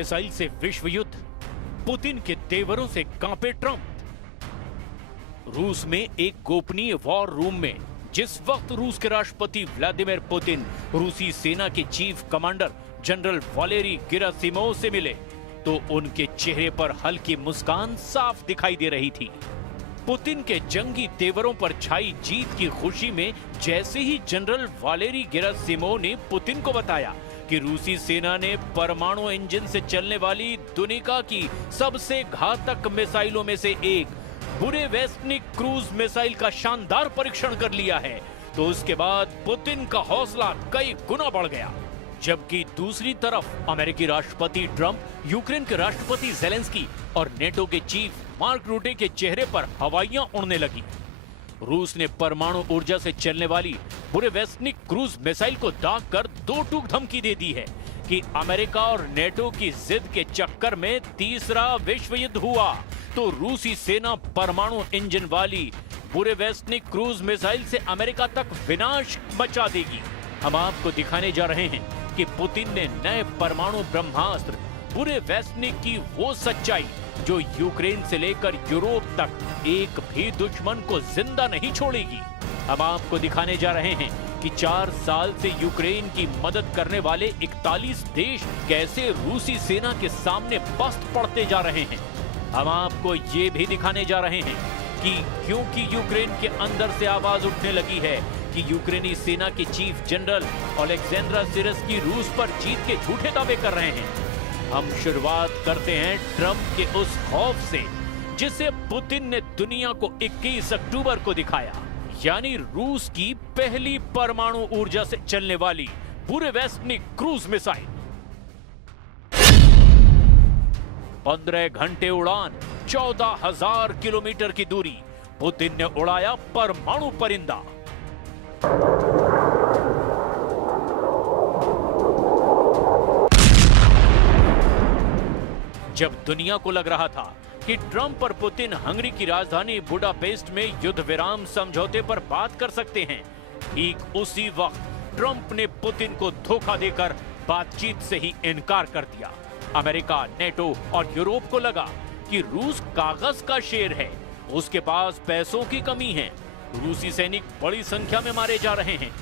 Missile से विश्व युद्ध, पुतिन के तेवरों से कांपे ट्रंप। रूस में एक गोपनीय वॉर रूम में जिस वक्त रूस के राष्ट्रपति व्लादिमीर पुतिन रूसी सेना के chief commander general Valery Gerasimov से मिले तो उनके चेहरे पर हल्की मुस्कान साफ दिखाई दे रही थी। पुतिन के जंगी तेवरों पर छाई जीत की खुशी में जैसे ही जनरल वालेरी गेरासिमोव ने पुतिन को बताया कि रूसी सेना ने परमाणु इंजन से चलने वाली दुनिया की सबसे घातक मिसाइलों में से एक बुरेवेस्टनिक क्रूज मिसाइल का शानदार परीक्षण कर लिया है, तो उसके बाद पुतिन का हौसला कई गुना बढ़ गया। जबकि दूसरी तरफ अमेरिकी राष्ट्रपति ट्रंप, यूक्रेन के राष्ट्रपति ज़ेलेंस्की और नेटो के चीफ मार्क रूटे के चेहरे पर हवाइयां उड़ने लगी। रूस ने परमाणु ऊर्जा से चलने वाली बुरेवेस्टनिक क्रूज मिसाइल को दाग कर दो टूक धमकी दे दी है कि अमेरिका और नेटो की जिद के चक्कर में तीसरा विश्व युद्ध हुआ तो रूसी सेना परमाणु इंजन वाली बुरेवेस्टनिक क्रूज मिसाइल से अमेरिका तक विनाश मचा देगी। हम आपको दिखाने जा रहे हैं कि पुतिन ने नए परमाणु ब्रह्मास्त्र बुरेवेस्टनिक की वो सच्चाई जो यूक्रेन से लेकर यूरोप तक एक भी दुश्मन को जिंदा नहीं छोड़ेगी। हम आपको दिखाने जा रहे हैं कि 4 साल से यूक्रेन की मदद करने वाले 41 देश कैसे रूसी सेना के सामने पस्त पड़ते जा रहे हैं। हम आपको ये भी दिखाने जा रहे हैं कि क्योंकि यूक्रेन के अंदर से आवाज उठने लगी है कि यूक्रेनी सेना के चीफ जनरल ओलेक्जेंड्रा सिरस्की रूस पर जीत के झूठे दावे कर रहे हैं। हम शुरुआत करते हैं ट्रंप के उस खौफ से जिसे पुतिन ने दुनिया को 21 अक्टूबर को दिखाया, यानी रूस की पहली परमाणु ऊर्जा से चलने वाली बुरेवेस्टनिक क्रूज मिसाइल। 15 घंटे उड़ान, 14,000 किलोमीटर की दूरी, पुतिन ने उड़ाया परमाणु परिंदा। जब दुनिया को लग रहा था कि ट्रंप और पुतिन हंगरी की राजधानी बुडापेस्ट में युद्ध विराम समझौते पर बात कर सकते हैं, ठीक उसी वक्त ट्रंप ने पुतिन को धोखा देकर बातचीत से ही इनकार कर दिया। अमेरिका, नेटो और यूरोप को लगा कि रूस कागज का शेर है, उसके पास पैसों की कमी है, रूसी सैनिक बड़ी संख्या में मारे जा रहे हैं।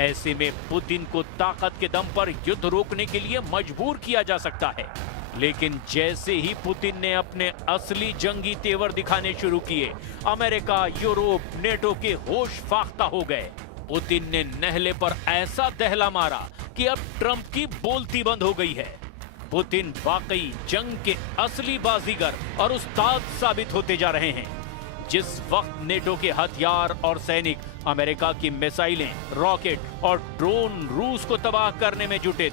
ऐसे में पुतिन को ताकत के दम पर युद्ध रोकने के लिए मजबूर किया जा सकता है। लेकिन जैसे ही पुतिन ने अपने असली जंगी तेवर दिखाने शुरू किए, अमेरिका, यूरोप, नेटो के होश फाख्ता हो गए। पुतिन ने नहले पर ऐसा दहला मारा कि अब ट्रंप की बोलती बंद हो गई है। पुतिन वाकई जंग के असली बाजीगर और उस्ताद साबित होते जा रहे हैं। जिस वक्त नेटो के हथियार और सैनिक अमेरिका की मिसाइलें, रॉकेट और ड्रोन रूस को तबाह करने में जुटे,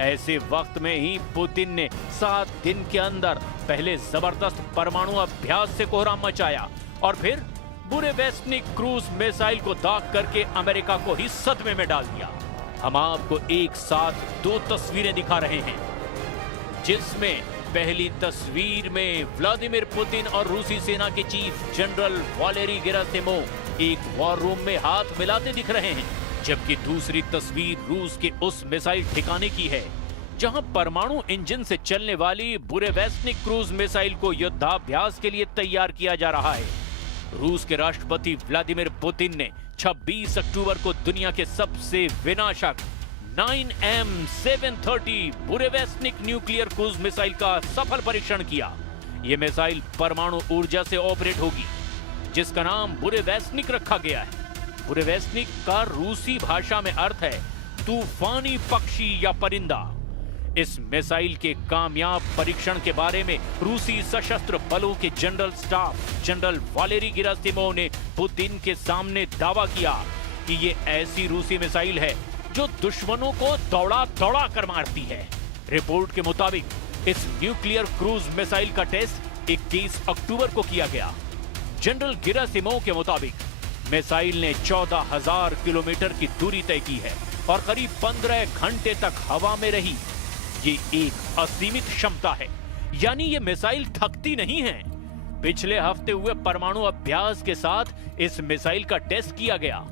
ऐसे वक्त में ही पुतिन ने 7 दिन के अंदर पहले जबरदस्त परमाणु अभ्यास से कोहराम मचाया और फिर बुरेवेस्टनिक क्रूज मिसाइल को दाग करके अमेरिका को ही सदमे में डाल दिया। हम आपको एक साथ 2 तस्वीरें दिखा रहे हैं, जिसमें पहली तस्वीर में व्लादिमीर पुतिन और रूसी सेना के चीफ जनरल वालेरी गेरासिमोव एक वॉर रूम में हाथ मिलाते दिख रहे हैं, जबकि दूसरी तस्वीर रूस के उस मिसाइल ठिकाने की है जहां परमाणु इंजन से चलने वाली बुरेवेस्टनिक क्रूज मिसाइल को युद्धाभ्यास के लिए तैयार किया जा रहा है। रूस के राष्ट्रपति व्लादिमीर पुतिन ने 26 अक्टूबर को दुनिया के सबसे विनाशक 9M730 Burevestnik nuclear cruise missile का सफल परीक्षण किया। यह मिसाइल परमाणु ऊर्जा से ऑपरेट होगी, जिसका नाम बुरेवेस्टनिक रखा गया है। बुरेवेस्टनिक का रूसी भाषा में अर्थ है तूफानी पक्षी या परिंदा। इस मिसाइल के कामयाब परीक्षण के बारे में रूसी सशस्त्र बलों के general staff general Valery Gerasimov ने पुतिन के सामने दावा किया कि ये ऐसी रूसी मिसाइल है जो दुश्मनों को दौड़ा दौड़ा कर मारती है। रिपोर्ट के मुताबिक इस न्यूक्लियर क्रूज मिसाइल का टेस्ट 21 अक्टूबर को किया गया। जनरल गेरासिमोव के मुताबिक मिसाइल ने 14,000 किलोमीटर की दूरी तय की है और करीब 15 घंटे तक हवा में रही। ये एक असीमित क्षमता है, यानी ये मिसाइल थकती नहीं है। पिछले हफ्ते हुए परमाणु अभ्यास के साथ इस मिसाइल का टेस्ट किया गया।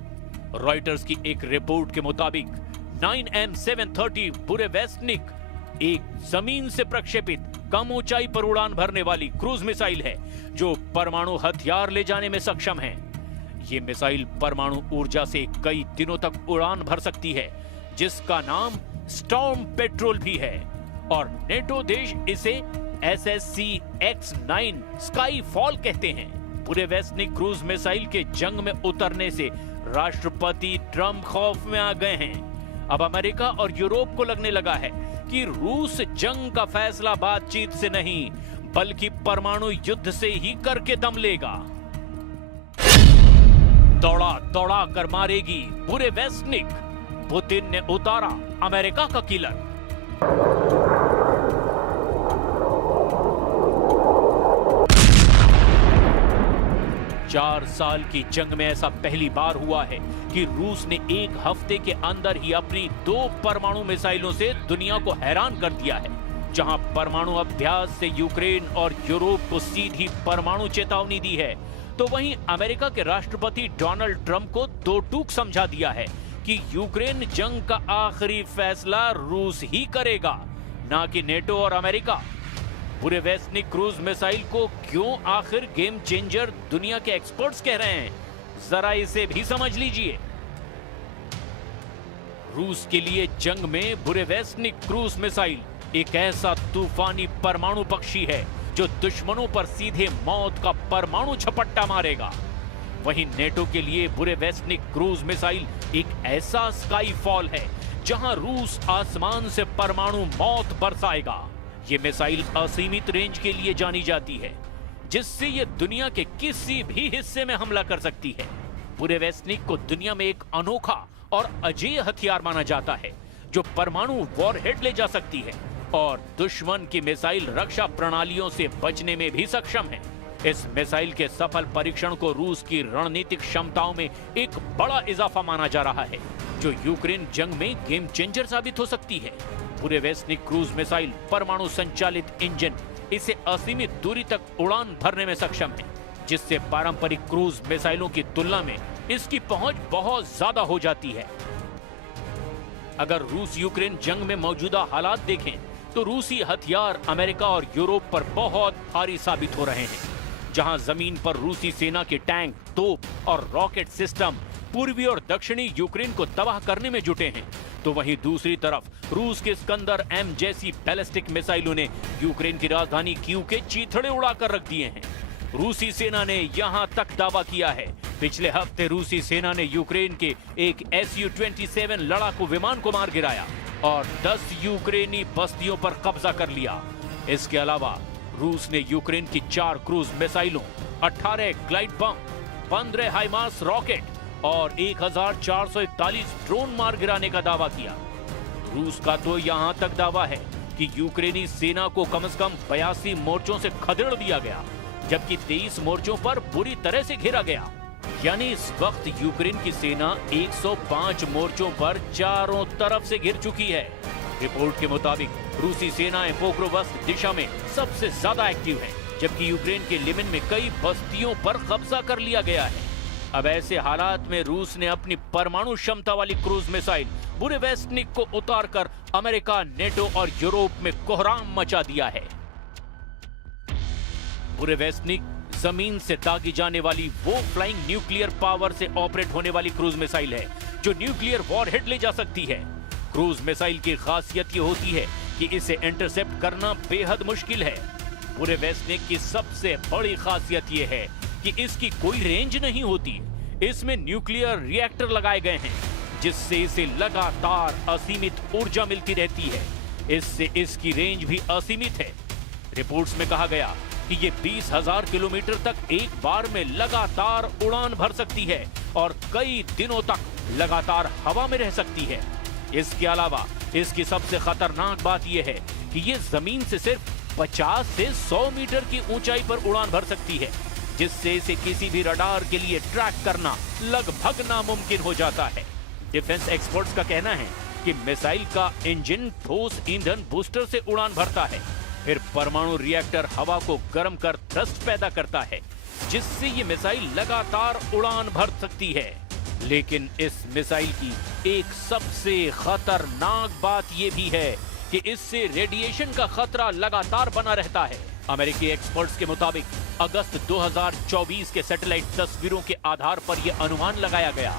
रॉयटर्स की एक रिपोर्ट के मुताबिक 9M730 बुरेवेस्टनिक एक जमीन से प्रक्षेपित कम ऊंचाई पर उड़ान भरने वाली क्रूज मिसाइल है जो परमाणु हथियार ले जाने में सक्षम है। ये मिसाइल परमाणु ऊर्जा से कई दिनों तक उड़ान भर सकती है, जिसका नाम स्टॉर्म पेट्रोल भी है और नेटो देश इसे SSC-X9 स्काई फॉल कहते हैं। बुरेवेस्निक क्रूज मिसाइल के जंग में उतरने से राष्ट्रपति ट्रंप खौफ में आ गए हैं। अब अमेरिका और यूरोप को लगने लगा है कि रूस जंग का फैसला बातचीत से नहीं बल्कि परमाणु युद्ध से ही करके दम लेगा। दौड़ा दौड़ा कर मारेगी बुरेवेस्निक, पुतिन ने उतारा अमेरिका का किलर। 4 साल की जंग में ऐसा पहली बार हुआ है कि रूस ने एक हफ्ते के अंदर ही अपनी 2 परमाणु मिसाइलों से दुनिया को हैरान कर दिया है। जहां परमाणु अभ्यास से यूक्रेन और यूरोप को सीधी परमाणु चेतावनी दी है, तो वहीं अमेरिका के राष्ट्रपति डोनाल्ड ट्रंप को 2 टूक समझा दिया है कि यूक्रेन जंग का आखिरी फैसला रूस ही करेगा, ना कि नेटो और अमेरिका। बुरेवेस्निक क्रूज मिसाइल को क्यों आखिर गेम चेंजर दुनिया के एक्सपर्ट्स कह रहे हैं, जरा इसे भी समझ लीजिए। रूस के लिए जंग में बुरेवेस्निक क्रूज मिसाइल एक ऐसा तूफानी परमाणु पक्षी है जो दुश्मनों पर सीधे मौत का परमाणु झपट्टा मारेगा। वहीं नेटो के लिए बुरेवेस्निक क्रूज मिसाइल एक ऐसा स्काई फॉल है जहां रूस आसमान से परमाणु मौत बरसाएगा। ये मिसाइल असीमित रेंज के लिए जानी जाती है, जिससे ये दुनिया के किसी भी हिस्से में हमला कर सकती है। बुरेवेस्निक को दुनिया में एक अनोखा और अजेय हथियार माना जाता है जो परमाणु वॉरहेड ले जा सकती है और दुश्मन की मिसाइल रक्षा प्रणालियों से बचने में भी सक्षम है। इस मिसाइल के सफल परीक्षण को रूस की रणनीतिक क्षमताओं में एक बड़ा इजाफा माना जा रहा है, जो यूक्रेन जंग में गेम चेंजर साबित हो सकती है। बुरेवेस्निक क्रूज मिसाइल परमाणु संचालित इंजन इसे असीमित दूरी तक उड़ान भरने में सक्षम है, जिससे पारंपरिक क्रूज मिसाइलों की तुलना में इसकी पहुंच बहुत ज्यादा हो जाती है। अगर रूस यूक्रेन जंग में मौजूदा हालात देखें तो रूसी हथियार अमेरिका और यूरोप पर बहुत भारी साबित हो रहे हैं। जहां जमीन पर रूसी सेना के टैंक, तोप और रॉकेट सिस्टम पूर्वी और दक्षिणी यूक्रेन को तबाह करने में जुटे हैं, तो वहीं दूसरी तरफ रूस के स्कंदर M जैसी बैलिस्टिक मिसाइलों ने यूक्रेन की राजधानी कीव के चीथड़े उड़ाकर रख दिए हैं। रूसी सेना ने यहां तक दावा किया है, पिछले हफ्ते रूसी सेना ने यूक्रेन के एक Su-27 लड़ाकू विमान को मार गिराया और 10 यूक्रेनी बस्तियों पर कब्जा कर लिया। इसके अलावा रूस ने यूक्रेन की 4 क्रूज मिसाइलों, 18 ग्लाइड बम, 15 हाइमार्स रॉकेट और 1441 ड्रोन मार गिराने का दावा किया। रूस का तो यहां तक दावा है कि यूक्रेनी सेना को कम से कम 82 मोर्चों से खदेड़ दिया गया, जबकि 23 मोर्चों पर बुरी तरह से घेरा गया। यानी इस वक्त यूक्रेन की सेना 105 मोर्चों पर चारों तरफ से घिर चुकी है। रिपोर्ट के मुताबिक रूसी सेनाएं पोक्रोवस्क दिशा में सबसे ज्यादा एक्टिव हैं, जबकि यूक्रेन के लिमन में कई बस्तियों पर कब्जा कर लिया गया है। अब ऐसे हालात में रूस ने अपनी परमाणु क्षमता वाली क्रूज मिसाइल बुरेवेस्निक को उतारकर अमेरिका, नेटो और यूरोप में कोहराम मचा दिया है। बुरेवेस्निक जमीन से दागी जाने वाली वो फ्लाइंग न्यूक्लियर पावर से ऑपरेट होने वाली क्रूज मिसाइल है जो न्यूक्लियर वॉरहेड ले जा सकती है। क्रूज मिसाइल की खासियत ये होती है कि इसे इंटरसेप्ट करना बेहद मुश्किल है। बुरेवेस्निक की सबसे बड़ी खासियत ये है कि इसकी कोई रेंज नहीं होती। इसमें न्यूक्लियर रिएक्टर लगाए गए हैं, जिससे इसे लगातार असीमित ऊर्जा मिलती रहती है। इससे इसकी रेंज भी असीमित है। रिपोर्ट्स में कहा गया कि ये 20,000 किलोमीटर तक एक बार में लगातार उड़ान भर सकती है और कई दिनों तक लगातार हवा में रह सकती है। इसके अलावा इसकी सबसे खतरनाक बात यह है कि ये जमीन से सिर्फ 50 से 100 मीटर की ऊंचाई पर उड़ान भर सकती है, जिससे इसे किसी भी रडार के लिए ट्रैक करना लगभग नामुमकिन हो जाता है। डिफेंस एक्सपर्ट्स का कहना है कि मिसाइल का इंजन ठोस ईंधन बूस्टर से उड़ान भरता है, फिर परमाणु रिएक्टर हवा को गर्म कर थ्रस्ट पैदा करता है, जिससे ये मिसाइल लगातार उड़ान भर सकती है। लेकिन इस मिसाइल की एक सबसे खतरनाक बात यह भी है कि इससे रेडिएशन का खतरा लगातार बना रहता है। अमेरिकी एक्सपर्ट्स के मुताबिक अगस्त 2024 के सैटेलाइट तस्वीरों के आधार पर यह अनुमान लगाया गया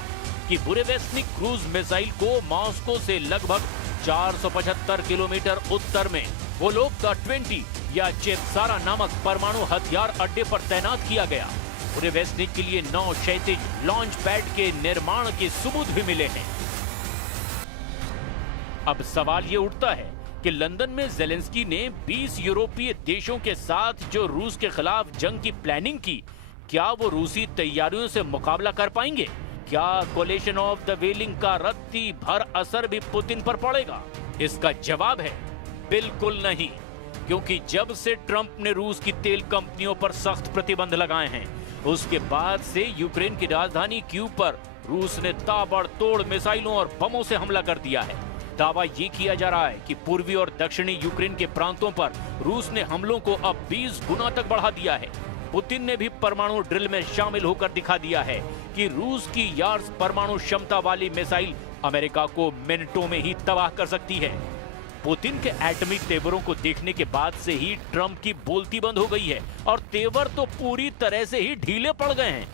कि बुरेवेस्निक क्रूज मिसाइल को मॉस्को से लगभग 475 किलोमीटर उत्तर में वोलोग्दा 20 या चेपसारा नामक परमाणु हथियार अड्डे पर तैनात किया गया। बुरेवेस्निक के लिए 9 क्षैतिज लॉन्च पैड के निर्माण के सबूत भी मिले हैं। अब सवाल ये उठता है कि लंदन में ज़ेलेंस्की ने 20 यूरोपीय देशों के साथ जो रूस के खिलाफ जंग की प्लानिंग की, क्या वो रूसी तैयारियों से मुकाबला कर पाएंगे? क्या कोलिशन ऑफ द वेलिंग का रत्ती भर असर भी पुतिन पर पड़ेगा? इसका जवाब है बिल्कुल नहीं, क्योंकि जब से ट्रंप ने रूस की तेल कंपनियों पर सख्त प्रतिबंध लगाए हैं, उसके बाद से यूक्रेन की राजधानी कीव पर रूस ने ताबड़तोड़ मिसाइलों और बमों से हमला कर दिया है। दावा ये किया जा रहा है कि पूर्वी और दक्षिणी यूक्रेन के प्रांतों पर रूस ने हमलों को अब 20 गुना तक बढ़ा दिया है। पुतिन ने भी परमाणु ड्रिल में शामिल होकर दिखा दिया है कि रूस की यार्स परमाणु क्षमता वाली मिसाइल अमेरिका को मिनटों में ही तबाह कर सकती है। पुतिन के एटमी तेवरों को देखने के बाद से ही ट्रंप की बोलती बंद हो गई है और तेवर तो पूरी तरह से ही ढीले पड़ गए हैं।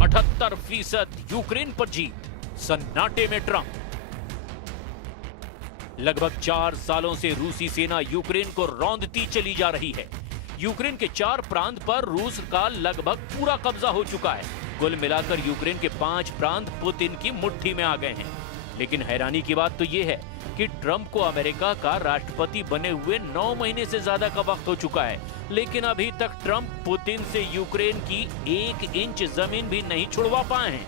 78% यूक्रेन पर जीत, सन्नाटे में ट्रंप। लगभग 4 सालों से रूसी सेना यूक्रेन को रौंदती चली जा रही है। यूक्रेन के 4 प्रांत पर रूस का लगभग पूरा कब्जा हो चुका है। कुल मिलाकर यूक्रेन के 5 प्रांत पुतिन की मुट्ठी में आ गए हैं। लेकिन हैरानी की बात तो यह है कि ट्रंप को अमेरिका का राष्ट्रपति बने हुए 9 महीने से ज्यादा का वक्त हो चुका है, लेकिन अभी तक ट्रंप पुतिन से यूक्रेन की 1 इंच जमीन भी नहीं छुड़वा पाए हैं।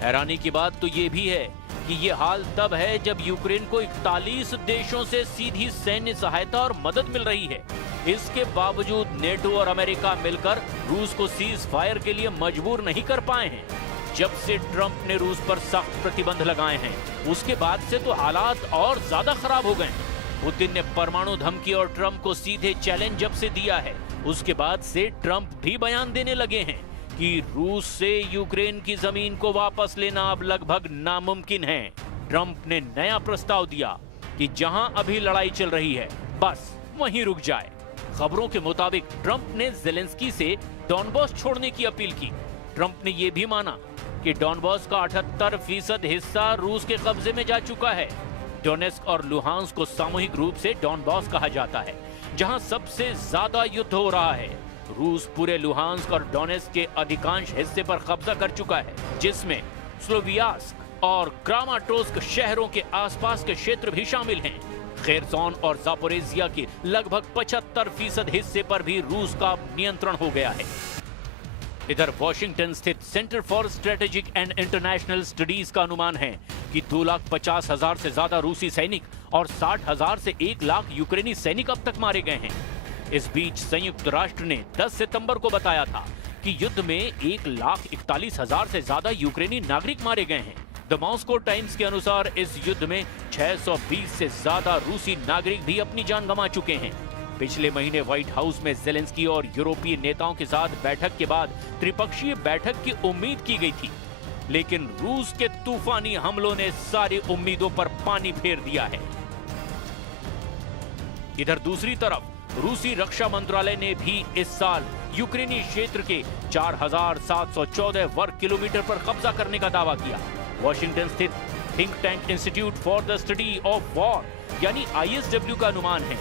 हैरानी की बात तो ये भी है कि ये हाल तब है जब यूक्रेन को 41 देशों से सीधी सैन्य सहायता और मदद मिल रही है। इसके बावजूद नेटो और अमेरिका मिलकर रूस को सीज फायर के लिए मजबूर नहीं कर पाए हैं। जब से ट्रंप ने रूस पर सख्त प्रतिबंध लगाए हैं, उसके बाद से तो हालात और ज्यादा खराब हो गए हैं। पुतिन ने परमाणु धमकी और ट्रंप को सीधे चैलेंज जब से दिया है, उसके बाद से ट्रंप भी बयान देने लगे हैं कि रूस से यूक्रेन की जमीन को वापस लेना अब लगभग नामुमकिन है। ट्रंप ने नया प्रस्ताव दिया कि जहां अभी लड़ाई चल रही है, बस वहीं रुक जाए। खबरों के मुताबिक ट्रंप ने ज़ेलेंस्की से डॉनबॉस छोड़ने की अपील की। ट्रंप ने यह भी माना कि डॉनबॉस का 78% हिस्सा रूस के कब्जे में जा चुका है। डोनेस्क और लुहांस्क को सामूहिक रूप से डॉनबॉस कहा जाता है, जहां सबसे ज्यादा युद्ध हो रहा है। रूस पूरे लुहांस्क और डोनेस्क के अधिकांश हिस्से पर कब्जा कर चुका है, जिसमें स्लोवियास्क और क्रामाटोर्स्क शहरों के आसपास के क्षेत्र भी शामिल हैं। खेरसोन और जापोरेजिया के लगभग 75% हिस्से पर भी रूस का नियंत्रण हो गया है। इधर वॉशिंगटन स्थित centre for strategic and international studies का अनुमान है कि 2,50,000 से ज्यादा रूसी सैनिक और 60,000 से 1 लाख यूक्रेनी सैनिक अब तक मारे गए हैं। इस बीच संयुक्त राष्ट्र ने 10 सितंबर को बताया था कि युद्ध में 1,41,000 से ज्यादा यूक्रेनी नागरिक मारे गए हैं। द मॉस्को टाइम्स के अनुसार इस युद्ध में 620 से ज्यादा रूसी नागरिक भी अपनी जान गंवा चुके हैं। पिछले महीने व्हाइट हाउस में ज़ेलेंस्की और यूरोपीय नेताओं के साथ बैठक के बाद त्रिपक्षीय बैठक की उम्मीद की गई थी, लेकिन रूस के तूफानी हमलों ने सारी उम्मीदों पर पानी फेर दिया है। इधर दूसरी तरफ रूसी रक्षा मंत्रालय ने भी इस साल यूक्रेनी क्षेत्र के 4,714 वर्ग किलोमीटर पर कब्जा करने का दावा किया। वॉशिंगटन स्थित think tank institute for the study of war यानी ISW का अनुमान है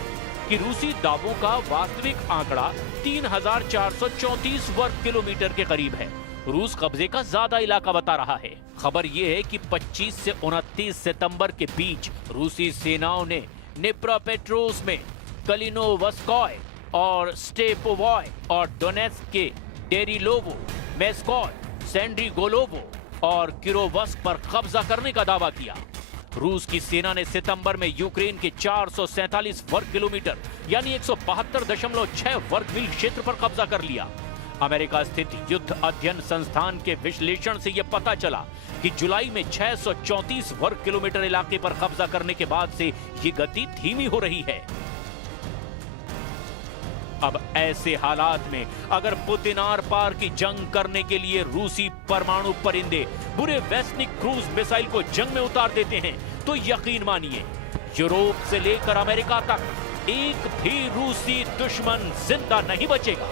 कि रूसी दावों का वास्तविक आंकड़ा 3,434 वर्ग किलोमीटर के करीब है। रूस कब्जे का ज्यादा इलाका बता रहा है। खबर यह है कि 25 से 29 सितंबर के बीच रूसी सेनाओं ने निप्रोपेट्रोव्स्क में कलिनोवस्कोय और स्टेपोवॉय और डोनेत्स्क के डेरिलोवो, मेस्कोय, सेंड्रिगोलोवो और किरोवस्क पर कब्जा करने का दावा किया। रूस की सेना ने सितंबर में यूक्रेन के 447 वर्ग किलोमीटर यानी 172.6 वर्ग मील क्षेत्र पर कब्जा कर लिया। अमेरिका स्थित युद्ध अध्ययन संस्थान के विश्लेषण से यह पता चला कि जुलाई में 634 वर्ग किलोमीटर इलाके पर कब्जा करने के बाद से ये गति धीमी हो रही है। अब ऐसे हालात में अगर पुतिन आर पार की जंग करने के लिए रूसी परमाणु परिंदे बुरेवेस्निक क्रूज मिसाइल को जंग में उतार देते हैं, तो यकीन मानिए यूरोप से लेकर अमेरिका तक एक भी रूसी दुश्मन जिंदा नहीं बचेगा।